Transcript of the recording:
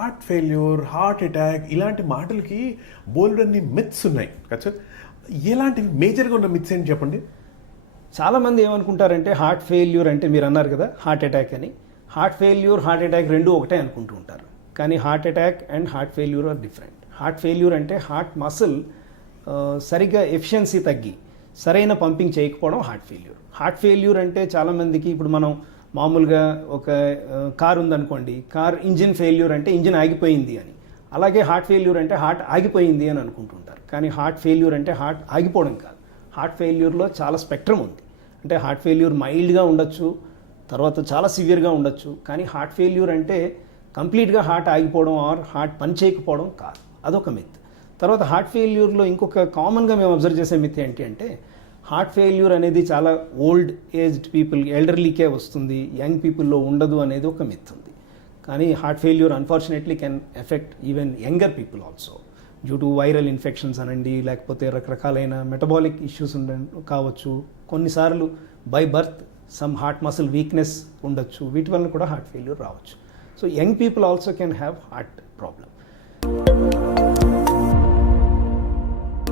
Heart failure, heart attack ఇలాంటి మాటలకి బోల్డన్ని myths ఉన్నాయి కదా సార్. ఎలాంటి మేజర్గా ఉన్న మిత్స్ ఏంటి చెప్పండి. చాలామంది ఏమనుకుంటారంటే హార్ట్ ఫెయిల్యూర్ అంటే మీరు అన్నారు కదా హార్ట్ అటాక్ అని. హార్ట్ ఫెయిల్యూర్, హార్ట్ అటాక్ రెండు ఒకటే అనుకుంటూ ఉంటారు. కానీ heart attack and heart failure are different. Heart failure అంటే హార్ట్ మసిల్ సరిగ్గా ఎఫిషియన్సీ తగ్గి సరైన పంపింగ్ చేయకపోవడం హార్ట్ ఫెయిల్యూర్. హార్ట్ ఫెయిల్యూర్ అంటే చాలామందికి ఇప్పుడు మనం మామూలుగా ఒక కార్ ఉందనుకోండి, కార్ ఇంజిన్ ఫెయిల్యూర్ అంటే ఇంజిన్ ఆగిపోయింది అని. అలాగే హార్ట్ ఫెయిల్యూర్ అంటే హార్ట్ ఆగిపోయింది అని అనుకుంటుంటారు. కానీ హార్ట్ ఫెయిల్యూర్ అంటే హార్ట్ ఆగిపోవడం కాదు. హార్ట్ ఫెయిల్యూర్లో చాలా స్పెక్ట్రమ్ ఉంది. అంటే హార్ట్ ఫెయిల్యూర్ మైల్డ్గా ఉండొచ్చు, తర్వాత చాలా సివియర్గా ఉండొచ్చు. కానీ హార్ట్ ఫెయిల్యూర్ అంటే కంప్లీట్గా హార్ట్ ఆగిపోవడం ఆర్ హార్ట్ పని చేయకపోవడం కాదు. అదొక మిత్. తర్వాత హార్ట్ ఫెయిల్యూర్లో ఇంకొక కామన్గా మేము అబ్జర్వ్ చేసే మిత్ ఏంటి అంటే హార్ట్ ఫెయిల్యూర్ అనేది చాలా ఓల్డ్ ఏజ్డ్ పీపుల్, ఎల్డర్లీకే వస్తుంది, యంగ్ పీపుల్లో ఉండదు అనేది ఒక మిత్ ఉంది. కానీ heart failure unfortunately can affect even younger people also due to viral infections అనండి, లేకపోతే రకరకాలైన మెటబాలిక్ ఇష్యూస్ కావచ్చు. కొన్నిసార్లు by birth some heart muscle weakness ఉండొచ్చు. వీటి వల్ల కూడా హార్ట్ ఫెయిల్యూర్ రావచ్చు. So young people also can have heart problem.